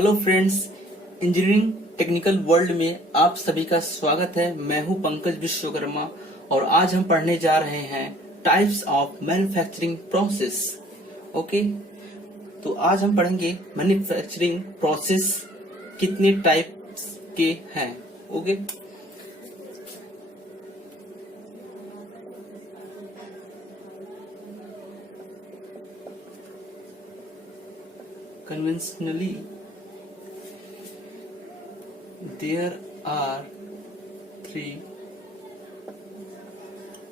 Hello friends, engineering technical world में आप सभी का स्वागत है। मैं हूं पंकज विश्वकर्मा और आज हम पढ़ने जा रहे हैं types of manufacturing process. Okay, तो आज हम पढ़ेंगे मैन्युफैक्चरिंग प्रोसेस कितने टाइप्स के हैं। Okay, conventionally there are three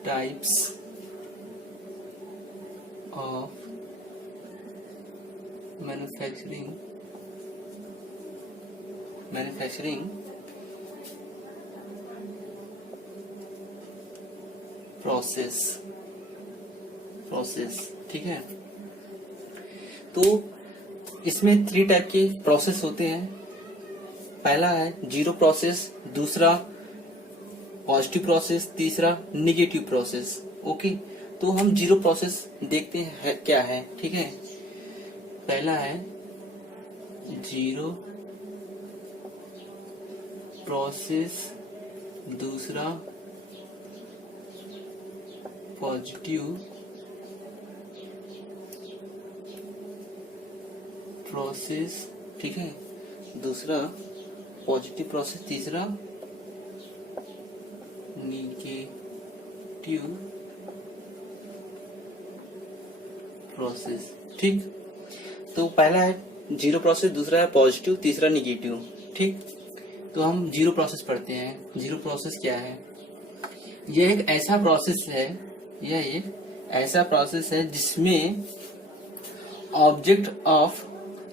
types of manufacturing process. ठीक है, तो इसमें 3 टाइप के प्रोसेस होते हैं। पहला है जीरो प्रोसेस, दूसरा पॉजिटिव प्रोसेस, तीसरा निगेटिव प्रोसेस। ओके, तो हम जीरो प्रोसेस देखते हैं क्या है। ठीक है, पहला है जीरो प्रोसेस, दूसरा पॉजिटिव प्रोसेस। ठीक है, दूसरा पॉजिटिव प्रोसेस, तीसरा निगेटिव प्रोसेस। ठीक, तो पहला है जीरो प्रोसेस, दूसरा है पॉजिटिव, तीसरा निगेटिव। ठीक, तो हम जीरो प्रोसेस पढ़ते हैं। जीरो प्रोसेस क्या है? यह एक ऐसा प्रोसेस है जिसमें ऑब्जेक्ट ऑफ,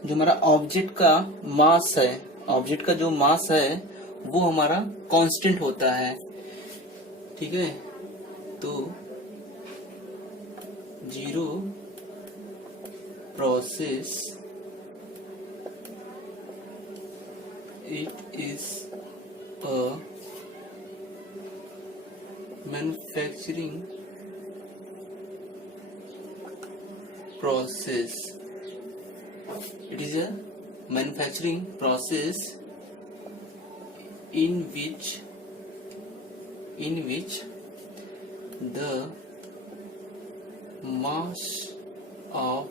जो हमारा ऑब्जेक्ट का मास है, ऑब्जेक्ट का जो मास है वो हमारा कांस्टेंट होता है। ठीक है, तो zero process it is a manufacturing process. It is a manufacturing process in which the mass of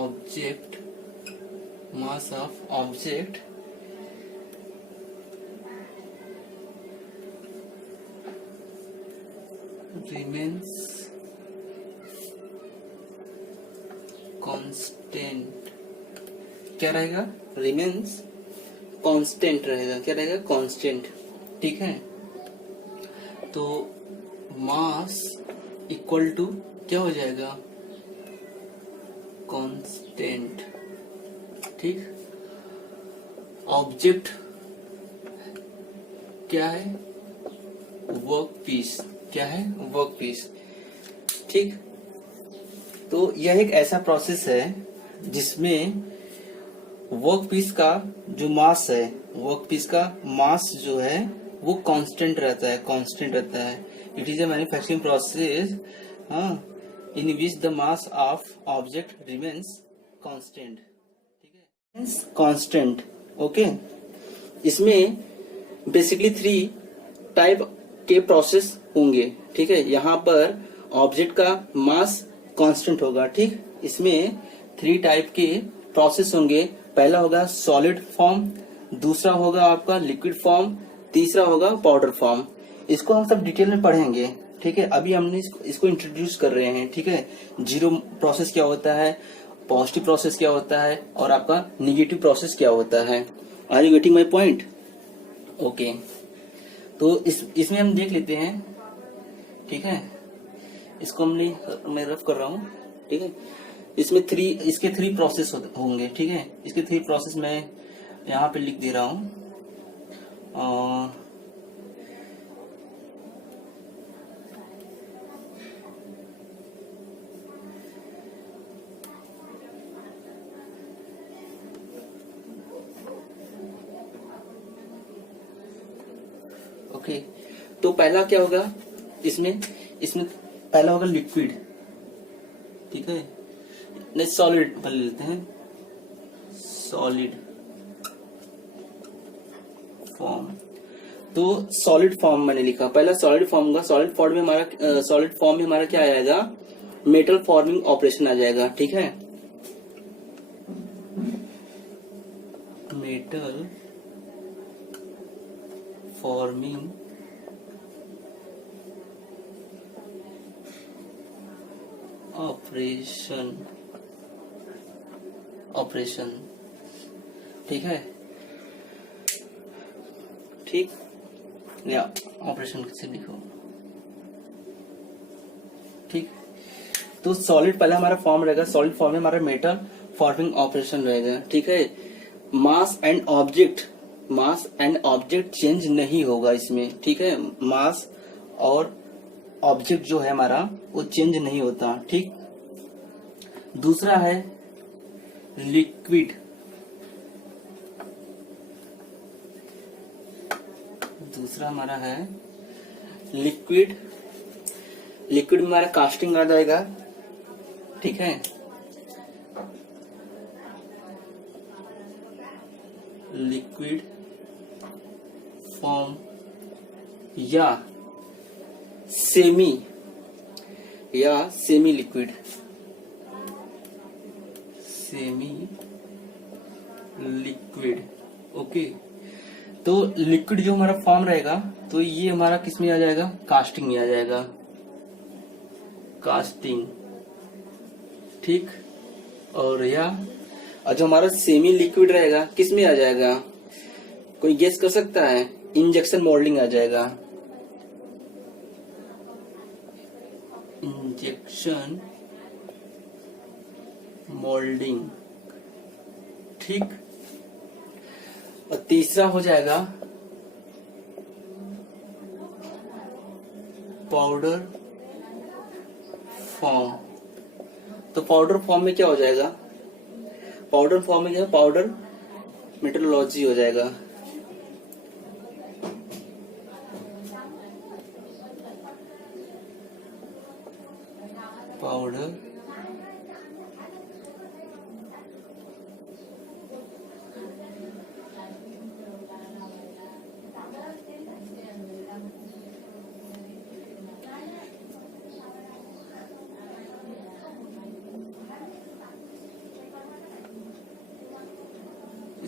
object remains constant. क्या रहेगा? रिमेन्स कांस्टेंट रहेगा। क्या रहेगा? कांस्टेंट। ठीक है, तो मास इक्वल टू क्या हो जाएगा? कांस्टेंट। ठीक, ऑब्जेक्ट क्या है? Workpiece. क्या है? Workpiece. ठीक, तो यह एक ऐसा प्रोसेस है जिसमें वर्क पीस का जो मास है, वर्क पीस का मास जो है वो कांस्टेंट रहता है। It is a manufacturing process in which the mass of object remains constant. ठीक है, कांस्टेंट। ओके, इसमें बेसिकली 3 टाइप के प्रोसेस होंगे। ठीक है, यहाँ पर ऑब्जेक्ट का मास कांस्टेंट होगा। ठीक, इसमें 3 टाइप के प्रोसेस होंगे। पहला होगा सॉलिड फॉर्म, दूसरा होगा आपका लिक्विड फॉर्म, तीसरा होगा पाउडर फॉर्म। इसको हम सब डिटेल में पढ़ेंगे। ठीक है, अभी हमने इसको इंट्रोड्यूस कर रहे हैं। ठीक है, जीरो प्रोसेस क्या होता है, पॉजिटिव प्रोसेस क्या होता है और आपका निगेटिव प्रोसेस क्या होता है। Are you getting my point? Okay, तो इसमें हम देख लेते हैं। ठीक है, इसको मैं रफ कर रहा हूँ। ठीक है, इसमें इसके 3 प्रोसेस होंगे। ठीक है, इसके 3 प्रोसेस मैं यहाँ पे लिख दे रहा हूँ। ओके, तो पहला क्या होगा? इसमें पहला होगा लिक्विड। ठीक है, नहीं सॉलिड पहले लेते हैं। Solid form. तो सॉलिड फॉर्म मैंने लिखा, पहला सॉलिड फॉर्म का सॉलिड फॉर्म में हमारा क्या आएगा, मेटल फॉर्मिंग ऑपरेशन आ जाएगा। ठीक है, मेटल फॉर्मिंग ऑपरेशन। ठीक है, ठीक, या ऑपरेशन से लिखो। ठीक, तो सॉलिड पहले हमारा फॉर्म रहेगा, सॉलिड फॉर्म में हमारा मेटल फॉर्मिंग ऑपरेशन रहेगा। ठीक है, मास एंड ऑब्जेक्ट चेंज नहीं होगा इसमें। ठीक है, मास और ऑब्जेक्ट जो है हमारा वो चेंज नहीं होता। ठीक, दूसरा है लिक्विड। दूसरा हमारा है लिक्विड। लिक्विड में हमारा कास्टिंग आ जाएगा। ठीक है, लिक्विड फॉर्म या सेमी लिक्विड, ओके। तो लिक्विड जो हमारा फॉर्म रहेगा तो ये हमारा किस में आ जाएगा, कास्टिंग में आ जाएगा, कास्टिंग। ठीक, और जो हमारा सेमी लिक्विड रहेगा किस में आ जाएगा, कोई गेस कर सकता है, इंजेक्शन मोल्डिंग आ जाएगा, इंजेक्शन मोल्डिंग। ठीक, और तीसरा हो जाएगा पाउडर फॉर्म। तो पाउडर फॉर्म में क्या हो जाएगा, पाउडर फॉर्म में क्या, पाउडर मेट्रोलॉजी हो जाएगा। पाउडर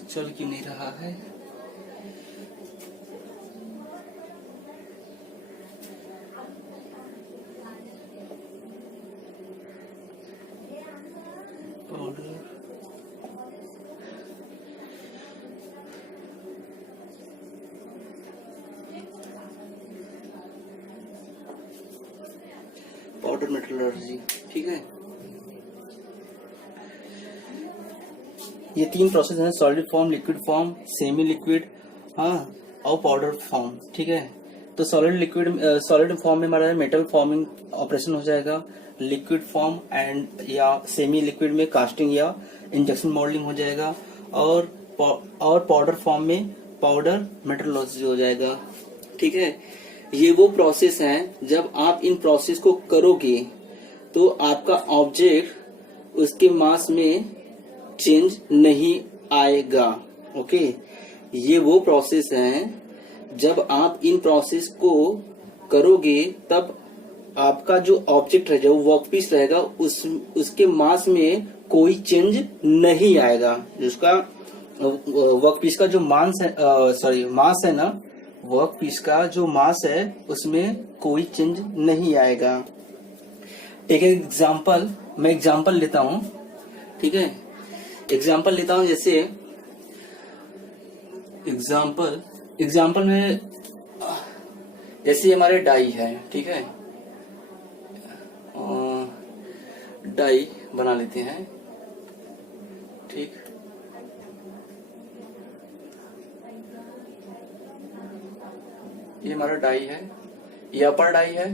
चल क्यों नहीं रहा है, पाउडर मेट्रोलॉजी। ठीक है, ये तीन प्रोसेस हैं, solid form, liquid form, semi liquid, हाँ, और पाउडर फॉर्म। ठीक है, तो सॉलिड फॉर्म में हमारा मेटल फॉर्मिंग ऑपरेशन हो जाएगा, लिक्विड फॉर्म एंड या सेमी लिक्विड में कास्टिंग या इंजेक्शन मोल्डिंग हो जाएगा, और पाउडर फॉर्म में पाउडर मेट्रोलॉजी हो जाएगा। ठीक है, ये वो प्रोसेस है, जब आप इन प्रोसेस को करोगे तो आपका ऑब्जेक्ट उसके मास में चेंज नहीं आएगा। ओके, ये वो प्रोसेस है, जब आप इन प्रोसेस को करोगे तब आपका जो ऑब्जेक्ट है, जो वर्कपीस रहेगा, उसके मास में कोई चेंज नहीं आएगा। जिसका वर्कपीस का जो मास है ना, वर्कपीस का जो मास है उसमें कोई चेंज नहीं आएगा। एक एग्जांपल, मैं एग्जांपल लेता हूँ। ठीक है, एग्जांपल लेता हूँ, जैसे एग्जांपल में जैसे हमारे डाई है। ठीक है, डाई बना लेते हैं। ठीक, ये हमारा डाई है, ये अपर डाई है,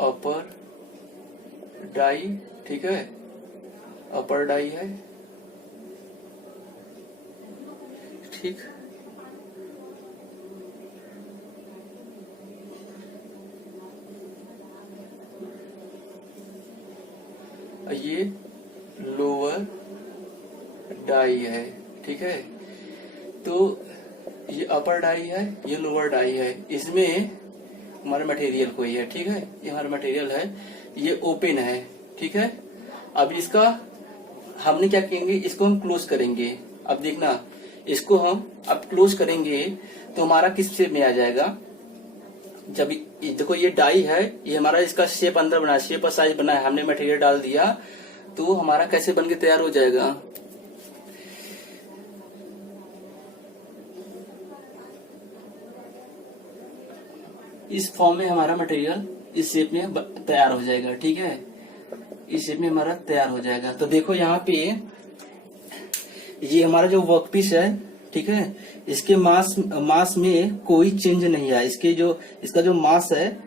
अपर डाई। ठीक है, अपर डाई है। ठीक, ये लोअर डाई है, ठीक है। तो ये अपर डाई है, ये लोअर डाई है, इसमें हमारा मटेरियल कोई है, ठीक है। ये हमारा मटेरियल है, ये ओपन है, ठीक है। अब इसका हमने क्या करेंगे, इसको हम क्लोज करेंगे। अब देखना, इसको हम अब क्लोज करेंगे तो हमारा किस शेप में आ जाएगा। जब देखो ये डाई है, ये हमारा इसका शेप अंदर बना है, शेप और साइज बना है, हमने मटेरियल डाल दिया तो हमारा कैसे बन के तैयार हो जाएगा। इस फॉर्म में हमारा मटेरियल इस शेप में तैयार हो जाएगा, ठीक है। इस शेप में हमारा तैयार हो जाएगा। तो देखो यहाँ पे ये हमारा जो वर्कपीस है, ठीक है, इसके मास में कोई चेंज नहीं आया। इसका जो मास है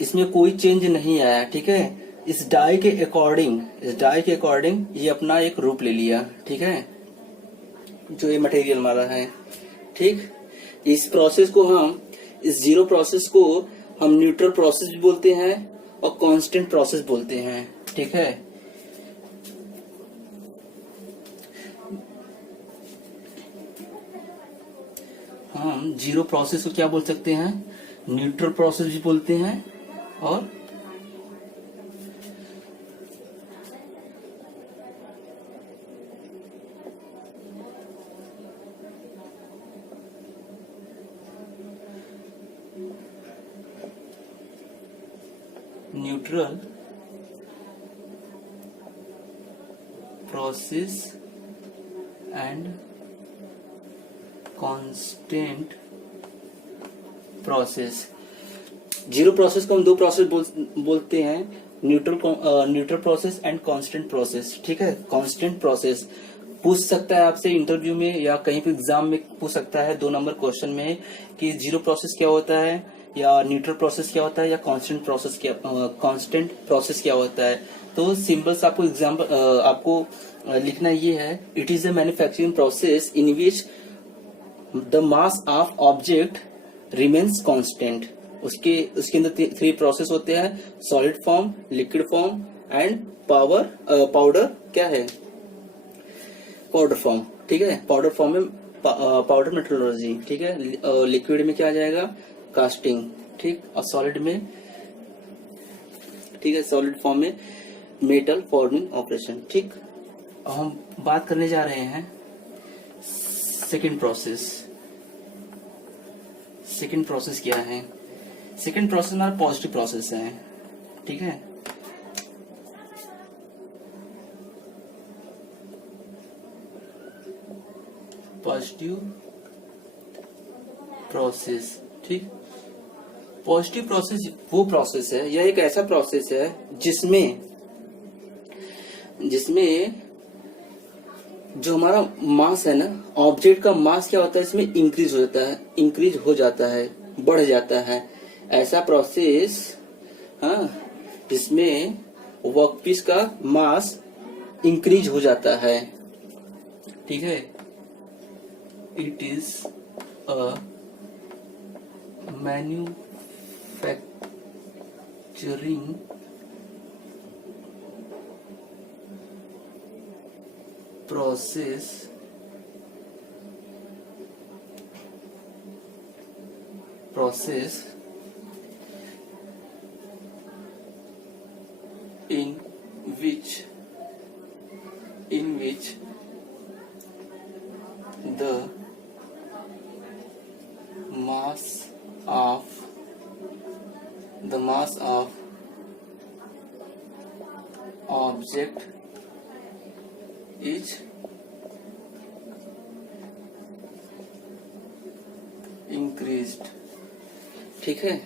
इसमें कोई चेंज नहीं आया, ठीक है। इस डाई के अकॉर्डिंग ये अपना एक रूप ले लिया, ठीक है, जो ये मटेरियल हमारा है, ठीक। इस जीरो प्रोसेस को हम न्यूट्रल प्रोसेस भी बोलते हैं और कांस्टेंट प्रोसेस बोलते हैं, ठीक है। हम जीरो प्रोसेस को क्या बोल सकते हैं, न्यूट्रल प्रोसेस भी बोलते हैं और neutral process and constant process. Zero process को हम दो प्रोसेस बोलते हैं, neutral process and constant process, ठीक है। कांस्टेंट प्रोसेस पूछ सकता है आपसे इंटरव्यू में या कहीं पे एग्जाम में पूछ सकता है 2 नंबर क्वेश्चन में कि जीरो प्रोसेस क्या होता है या न्यूट्रल प्रोसेस क्या होता है या कांस्टेंट प्रोसेस क्या होता है। तो सिंबल्स आपको आपको लिखना ये है, it is a manufacturing process in which the mass of object remains constant. उसके अंदर 3 प्रोसेस होते हैं, solid form, liquid form and powder क्या है, पाउडर फॉर्म, ठीक है। पाउडर फॉर्म में पाउडर मेट्रोलॉजी, ठीक है। लिक्विड में क्या आ जाएगा, कास्टिंग, ठीक। और सॉलिड में, ठीक है, सॉलिड फॉर्म में मेटल फॉर्मिंग ऑपरेशन, ठीक। अब हम बात करने जा रहे हैं सेकंड प्रोसेस। सेकंड प्रोसेस क्या है, सेकंड प्रोसेस हमारा पॉजिटिव प्रोसेस है, ठीक है। पॉजिटिव प्रोसेस, ठीक। पॉजिटिव प्रोसेस वो प्रोसेस है, यह एक ऐसा प्रोसेस है जिसमें जो हमारा मास है ना, ऑब्जेक्ट का मास क्या होता है, इसमें इंक्रीज हो जाता है, बढ़ जाता है। ऐसा प्रोसेस, हाँ, जिसमें वर्कपीस का मास इंक्रीज हो जाता है, ठीक है। It is a manufacturing process in which the mass of object is increased, ठीक है।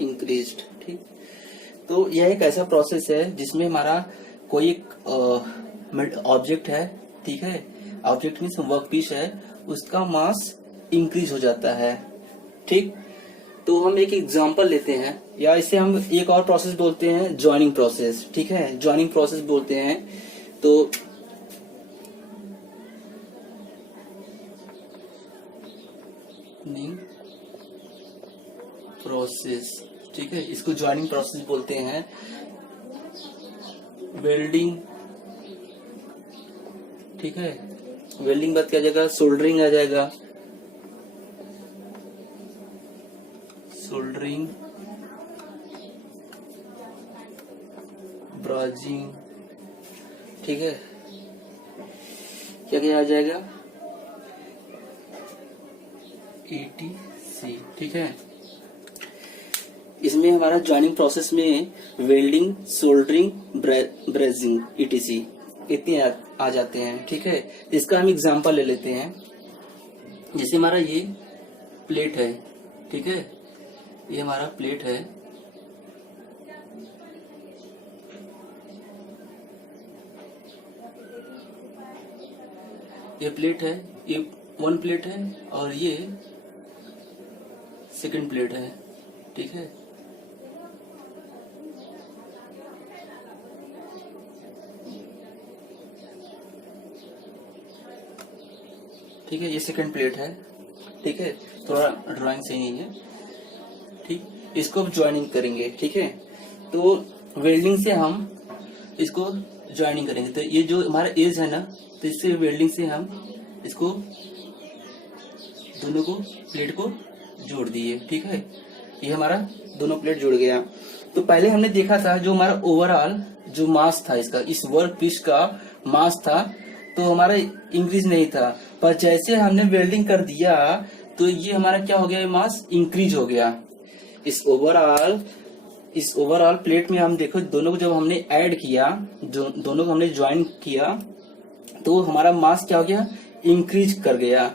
इंक्रीज्ड, ठीक। तो यह एक ऐसा प्रोसेस है जिसमें हमारा कोई एक ऑब्जेक्ट है, ठीक है। ऑब्जेक्ट मीन्स वर्कपीस है, उसका मास इंक्रीज हो जाता है, ठीक। तो हम एक एग्जांपल लेते हैं, या इसे हम एक और प्रोसेस बोलते हैं जॉइनिंग प्रोसेस, ठीक है। जॉइनिंग प्रोसेस बोलते हैं। तो प्रोसेस, ठीक है, इसको ज्वाइनिंग प्रोसेस बोलते हैं। वेल्डिंग, ठीक है, वेल्डिंग बाद क्या आ जाएगा, सोल्डरिंग आ जाएगा, सोल्डरिंग, ब्राजिंग, ठीक है, क्या क्या आ जाएगा, ETC, ठीक है। इसमें हमारा ज्वाइनिंग प्रोसेस में वेल्डिंग, सोल्डरिंग, ब्रेजिंग, ETC इतने आ जाते हैं, ठीक है। इसका हम एग्जांपल ले लेते हैं। जैसे हमारा ये प्लेट है, ठीक है, ये हमारा प्लेट है, ये प्लेट है, ये 1 प्लेट है और ये 2nd प्लेट है, ठीक है। ठीक है, ये 2nd प्लेट है, ठीक है, थोड़ा ड्राइंग सही नहीं है, ठीक। इसको अब ज्वाइनिंग करेंगे, ठीक है। तो वेल्डिंग से हम इसको ज्वाइनिंग करेंगे। तो ये जो हमारा एज है ना, तो इससे वेल्डिंग से हम इसको दोनों को प्लेट को जोड़ दिए, ठीक है। ये हमारा दोनों प्लेट जुड़ गया। तो पहले हमने देखा था जो हमारा ओवरऑल जो मास था इसका, इस वर्क पीस का मास था, तो हमारा इंक्रीज नहीं था। पर जैसे हमने वेल्डिंग कर दिया तो ये हमारा क्या हो गया, मास इंक्रीज हो गया। इस ओवरऑल प्लेट में हम देखो दोनों को जब हमने ऐड किया, जो दोनों को हमने ज्वाइन किया, तो हमारा मास क्या हो गया, इंक्रीज कर गया।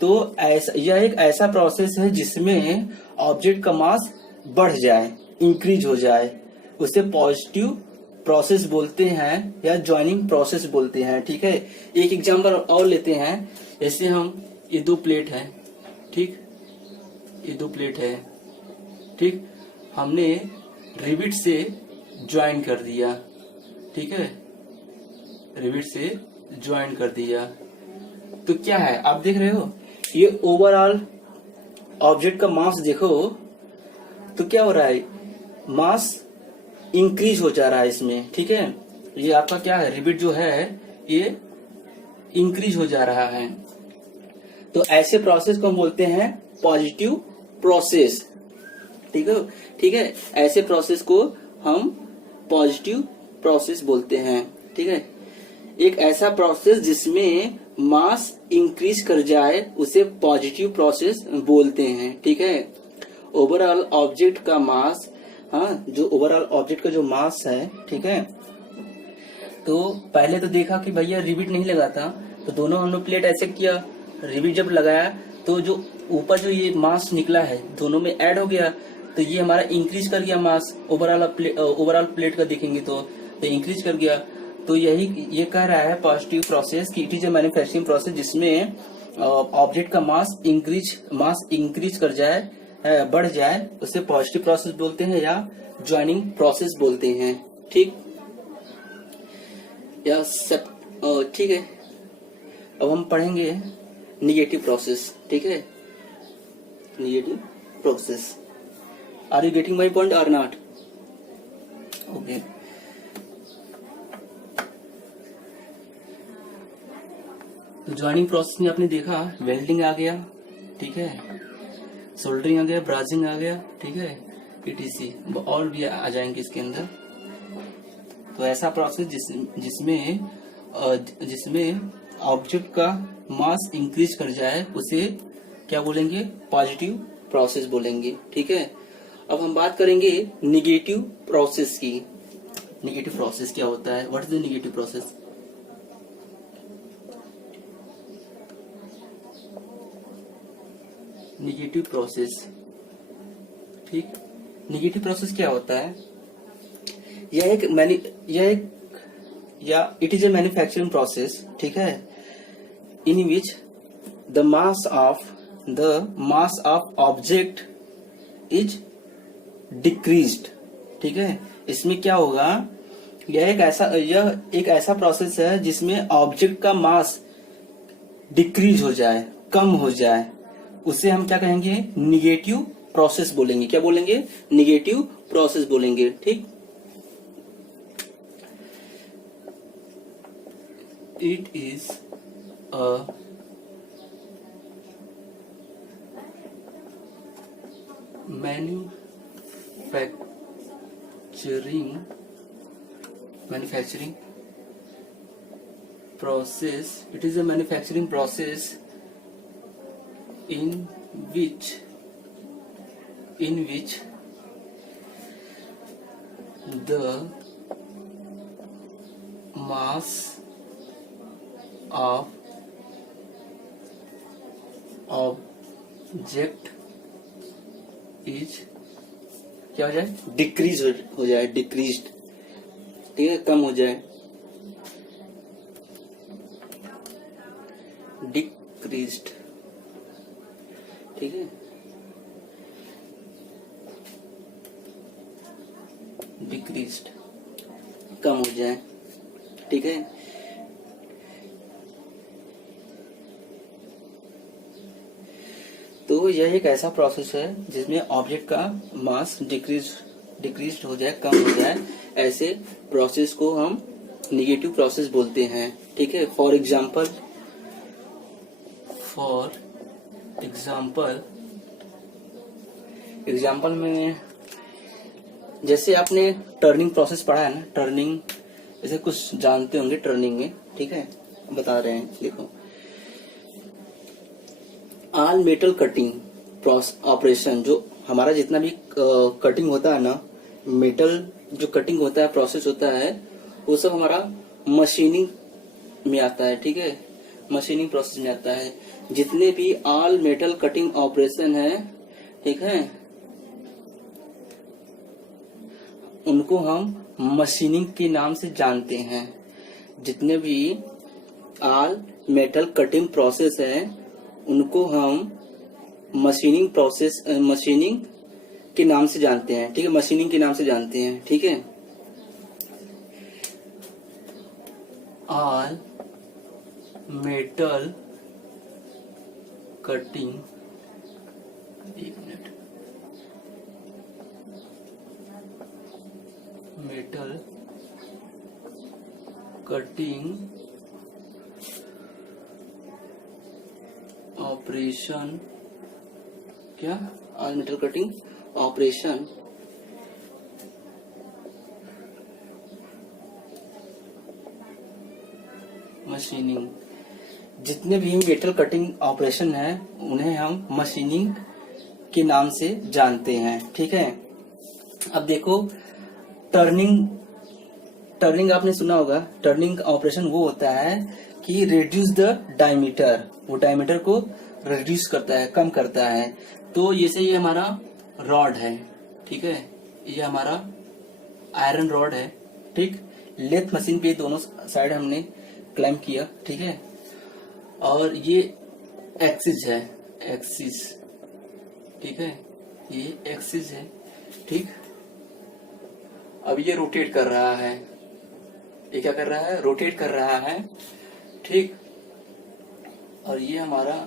तो ऐसा, यह एक ऐसा प्रोसेस है जिसमें ऑब्जेक्ट का मास बढ़ जाए, इंक्रीज हो जाए, उसे पॉजिटिव प्रोसेस बोलते हैं या ज्वाइनिंग प्रोसेस बोलते हैं, ठीक है। एक एग्जांपल और लेते हैं। जैसे हम ये 2 प्लेट है, ठीक, ये 2 प्लेट है, ठीक, हमने रिविट से ज्वाइन कर दिया, ठीक है, रिविट से ज्वाइन कर दिया। तो क्या है, आप देख रहे हो, ये ओवरऑल ऑब्जेक्ट का मास देखो, तो क्या हो रहा है, मास इंक्रीज हो जा रहा है इसमें, ठीक है। ये आपका क्या है, रिविट जो है ये इंक्रीज हो जा रहा है। तो ऐसे प्रोसेस को हम बोलते हैं पॉजिटिव प्रोसेस, ठीक है, ठीक है। ऐसे प्रोसेस को हम पॉजिटिव प्रोसेस बोलते हैं, ठीक है। एक ऐसा प्रोसेस जिसमें मास इंक्रीज कर जाए उसे पॉजिटिव प्रोसेस बोलते हैं, ठीक है। ओवरऑल ऑब्जेक्ट का मास, हाँ, जो ओवरऑल ऑब्जेक्ट का जो मास है, ठीक है। तो पहले तो देखा कि भैया रिविट नहीं लगा था, तो दोनों हमने प्लेट ऐसे किया, रिविट जब लगाया तो जो ऊपर जो ये मास निकला है दोनों में ऐड हो गया, तो ये हमारा इंक्रीज कर गया मास। ओवरऑल प्लेट का देखेंगे तो इंक्रीज कर गया। तो यही ये कह रहा है पॉजिटिव प्रोसेस कि it is a manufacturing process जिसमें ऑब्जेक्ट का मास इंक्रीज कर जाए, बढ़ जाए, उसे पॉजिटिव प्रोसेस बोलते हैं या ज्वाइनिंग प्रोसेस बोलते हैं, ठीक या सब, ठीक है। अब हम पढ़ेंगे निगेटिव प्रोसेस, ठीक है, negative process. Are you getting my point और नॉट? ओके। तो ज्वाइनिंग प्रोसेस में आपने देखा वेल्डिंग आ गया, ठीक है, सोल्डरिंग आ गया, ब्राजिंग आ गया, ठीक है, ETC और भी आ जाएंगे इसके अंदर। तो ऐसा प्रोसेस जिसमें ऑब्जेक्ट का मास इंक्रीज कर जाए उसे क्या बोलेंगे, पॉजिटिव प्रोसेस बोलेंगे, ठीक है। अब हम बात करेंगे निगेटिव प्रोसेस की। निगेटिव प्रोसेस क्या होता है, what is the negative process? Negative process, ठीक, निगेटिव प्रोसेस क्या होता है? It is a manufacturing process, ठीक है, in which the mass of object is decreased, ठीक है। इसमें क्या होगा, यह एक ऐसा प्रोसेस है जिसमें ऑब्जेक्ट का मास डिक्रीज हो जाए, कम हो जाए, उसे हम क्या कहेंगे, निगेटिव प्रोसेस बोलेंगे। क्या बोलेंगे? निगेटिव प्रोसेस बोलेंगे। ठीक, it is a manufacturing process. It is a manufacturing process in which the mass of object is क्या हो जाए? डिक्रीज हो जाए, डिक्रीज्ड। ठीक है, कम हो जाए, डिक्रीज्ड। ठीक है, डिक्रीज्ड, कम हो जाए। ठीक है, तो यह एक ऐसा प्रोसेस है जिसमें ऑब्जेक्ट का मास डिक्रीज हो जाए, कम हो जाए। ऐसे प्रोसेस को हम निगेटिव प्रोसेस बोलते हैं। ठीक है, फॉर एग्जाम्पल में जैसे आपने टर्निंग प्रोसेस पढ़ा है ना, टर्निंग जैसे कुछ जानते होंगे टर्निंग में। ठीक है, बता रहे हैं, देखो, ऑल मेटल कटिंग ऑपरेशन, जो हमारा जितना भी कटिंग होता है ना, मेटल जो कटिंग होता है, प्रोसेस होता है, वो सब हमारा मशीनिंग में आता है। ठीक है, मशीनिंग प्रोसेस में आता है। जितने भी ऑल मेटल कटिंग ऑपरेशन है, ठीक है, उनको हम मशीनिंग के नाम से जानते हैं। जितने भी ऑल मेटल कटिंग प्रोसेस है, उनको हम मशीनिंग के नाम से जानते हैं। ठीक है, मशीनिंग के नाम से जानते हैं। ठीक है, ऑल मेटल कटिंग, एक मिनट, मेटल कटिंग ऑपरेशन, क्या? All metal cutting operation machining. जितने भी मेटल कटिंग ऑपरेशन है, उन्हें हम मशीनिंग के नाम से जानते हैं। ठीक है, अब देखो, टर्निंग आपने सुना होगा। टर्निंग ऑपरेशन वो होता है कि रिड्यूस द डायमीटर, वो डायमीटर को रिड्यूस करता है, कम करता है। तो जैसे ये हमारा रॉड है, ठीक है, ये हमारा आयरन रॉड है। ठीक, लेथ मशीन पे दोनों साइड हमने क्लैंप किया। ठीक है, और ये एक्सिस है, एक्सिस। ठीक है, ये एक्सिस है। ठीक, अब ये रोटेट कर रहा है, ये क्या कर रहा है? रोटेट कर रहा है। ठीक, और ये हमारा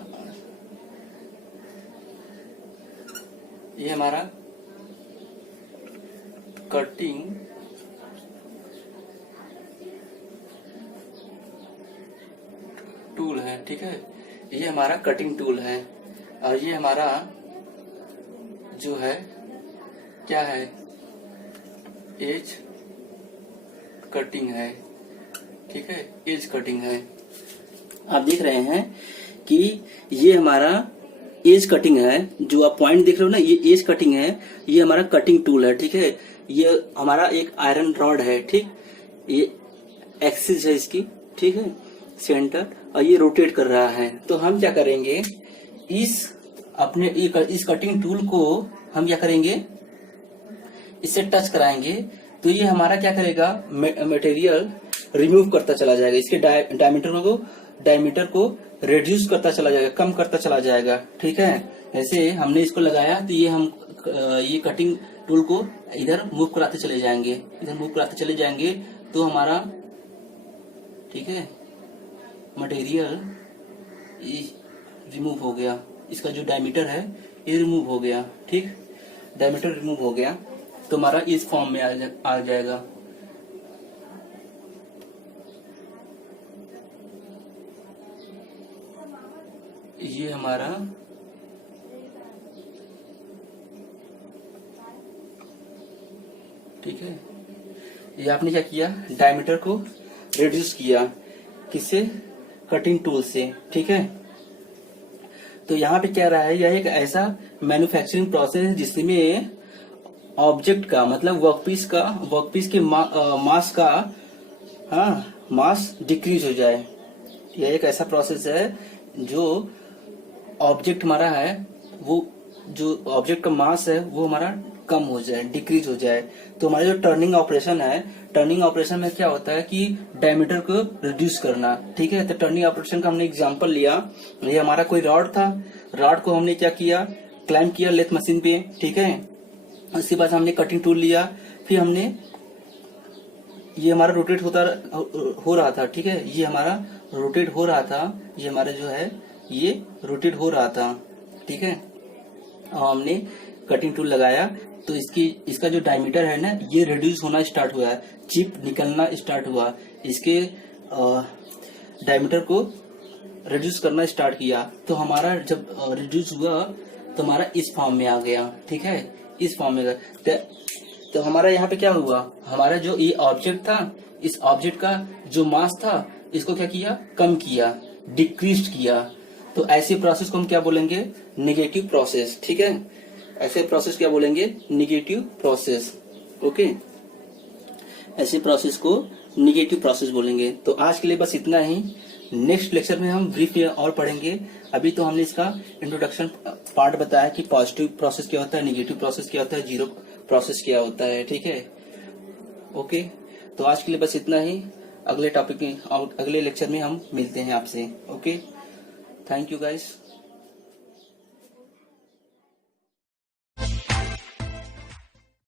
कटिंग टूल है। ठीक है, ये हमारा कटिंग टूल है, और ये हमारा जो है क्या है? एज कटिंग है। ठीक है, एज कटिंग है। आप देख रहे हैं कि ये हमारा एज कटिंग है। जो आप पॉइंट देख रहे हो ना, ये एज कटिंग है, ये हमारा कटिंग टूल है। ठीक है, ये हमारा एक आयरन रॉड है। ठीक, ये एक्सिस है इसकी। ठीक है, सेंटर, और ये रोटेट कर रहा है। तो हम क्या करेंगे, इस कटिंग टूल को हम क्या करेंगे, इससे टच कराएंगे, तो ये हमारा क्या करेगा, मटेरियल रिमूव करता चला जाएगा। इसके डायमीटर को रिड्यूस करता चला जाएगा, कम करता चला जाएगा। ठीक है, ऐसे हमने इसको लगाया, तो ये कटिंग टूल को इधर मूव कराते चले जाएंगे, तो हमारा, ठीक है, मटेरियल रिमूव हो गया। इसका जो डायमीटर है ये रिमूव हो गया, ठीक, डायमीटर रिमूव हो गया, तो हमारा इस फॉर्म में आ जाएगा। ये हमारा ठीक है, ये आपने क्या किया, डायमीटर को रिड्यूस किया, किससे, कटिंग टूल से, ठीक है। तो यहाँ पे क्या रहा है, यह एक ऐसा मैन्युफैक्चरिंग प्रोसेस है जिसमें ऑब्जेक्ट का मतलब वर्कपीस के मास का, हाँ, मास डिक्रीज हो जाए। यह एक ऐसा प्रोसेस है जो ऑब्जेक्ट हमारा है, वो जो ऑब्जेक्ट का मास है वो हमारा कम हो जाए, डिक्रीज हो जाए। तो हमारा जो टर्निंग ऑपरेशन है, टर्निंग ऑपरेशन में क्या होता है कि डायमीटर को रिड्यूस करना, ठीक है। तो टर्निंग ऑपरेशन का हमने एग्जांपल लिया, ये हमारा कोई रॉड था, रॉड को हमने क्या किया, क्लाइंब किया लेथ मशीन पे, ठीक है। उसके बाद हमने कटिंग टूल लिया, फिर हमने, ये हमारा रोटेट हो रहा था, ठीक है, ये हमारा रोटेट हो रहा था, ये हमारा जो है ये रोटेट हो रहा था, ठीक है। और हमने कटिंग टूल लगाया तो इसका जो डायमीटर है ना, ये रिड्यूस होना स्टार्ट हुआ है, चिप निकलना स्टार्ट हुआ, इसके डायमीटर को रिड्यूस करना स्टार्ट किया। तो हमारा जब रिड्यूस हुआ तो हमारा इस फॉर्म में आ गया, ठीक है, इस फॉर्म में गया। तो हमारा यहाँ पे क्या हुआ, हमारा जो ये ऑब्जेक्ट था, इस ऑब्जेक्ट का जो मास था इसको क्या किया, कम किया, डिक्रीज किया। तो ऐसे प्रोसेस को हम क्या बोलेंगे, नेगेटिव प्रोसेस, ठीक है। ऐसे प्रोसेस क्या बोलेंगे, नेगेटिव प्रोसेस, ओके। ऐसे प्रोसेस को नेगेटिव प्रोसेस बोलेंगे। तो आज के लिए बस इतना ही, नेक्स्ट लेक्चर में हम ब्रीफ में और पढ़ेंगे। अभी तो हमने इसका इंट्रोडक्शन पार्ट बताया कि पॉजिटिव प्रोसेस क्या होता है, नेगेटिव प्रोसेस क्या होता है, जीरो प्रोसेस क्या होता है, ठीक है, ओके। तो आज के लिए बस इतना ही, अगले टॉपिक में, अगले लेक्चर में हम मिलते हैं आपसे, ओके। Thank you guys.